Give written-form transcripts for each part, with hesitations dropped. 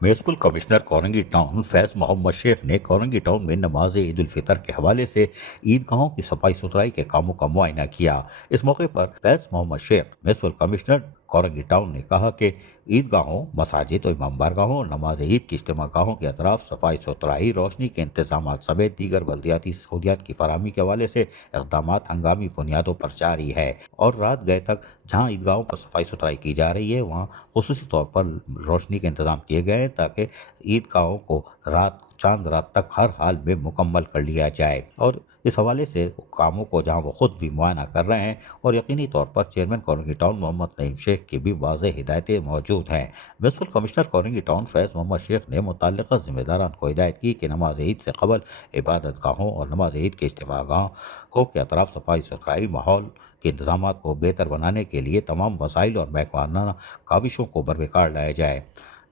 Municipal commissioner Korangi town फैज़ मोहम्मद शेख ने Korangi town में नमाज ईद उल फितर के हवाले से ईदगाहों की सफाई सुथराई के कामों का मुआयना किया। इस मौके पर Faiz Mohammad Shaikh municipal commissioner Korangi Town ने कहा कि ईदगाहों, मसाजिद और इमाम बारगाहों और नमाज ईद की इज्तिमा गाहों के अतराफ सफाई सुथराई, रोशनी के इंतजाम समेत दीगर बल्दियाती सहूलियात की फराहमी के हवाले से इक़दाम हंगामी बुनियादों पर जारी है और रात गए तक जहाँ ईदगाहों पर सफाई सुथराई की जा रही है वहाँ खुसूसी तौर पर रोशनी के इंतजाम किए गए हैं ताकि ईदगाहों को चांद रात तक हर हाल में मुकम्मल कर लिया जाए। और इस हवाले से कामों को जहां वो खुद भी मुआयना कर रहे हैं और यकीनी तौर पर चेयरमैन कोरंगी टाउन मोहम्मद नईम शेख की भी वाज़ेह हिदायतें मौजूद हैं। म्यूनसिपल कमिश्नर कोरंगी टाउन फैज़ मोहम्मद शेख ने मुतल्लिक़ा ज़िम्मेदारान को हिदायत की कि नमाज ईद से कबल इबादत गाहों और नमाज ईद के इज्तिमा गाहों के अतराफ सफाई सुथराई माहौल के इंतजाम को बेहतर बनाने के लिए तमाम वसाइल और महकमाना काविशों को बरवकार लाया जाए।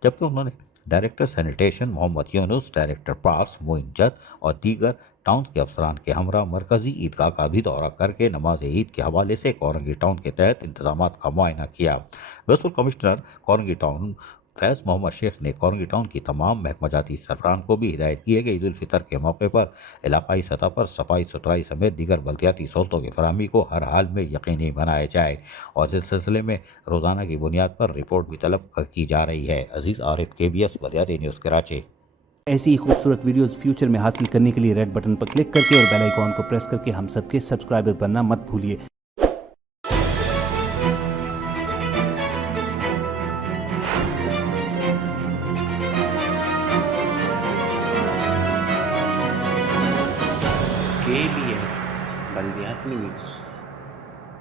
जबकि उन्होंने director sanitation Mohammad Younus, director parks Moin Jat और दीगर टाउन के अफसरान के हमरा मरकजी ईदगाह का भी दौरा करके नमाज ईद के हवाले से कोरंगी टाउन के तहत इंतजाम का मुआयना किया। म्यूनसिपल कमिश्नर कोरंगी टाउन फैज़ मोहम्मद शेख ने कोरंगी टाउन की तमाम महकमाजाती सरबराहान को भी हिदायत की है कि ईद उल फितर के मौके पर इलाकाई सतह पर सफाई सुथराई समेत दीगर बल्दियाती सहूलतों की फराहमी को हर हाल में यकीनी बनाया जाए और इस सिलसिले में रोज़ाना की बुनियाद पर रिपोर्ट भी तलब की जा रही है। अजीज़ आरिफ, KBS बल्दियाती न्यूज़ कराची। ऐसी ही खूबसूरत वीडियोस फ्यूचर में हासिल करने के लिए रेड बटन पर क्लिक करके और बेल आइकॉन को प्रेस करके हम सबके सब्सक्राइबर बनना मत भूलिए।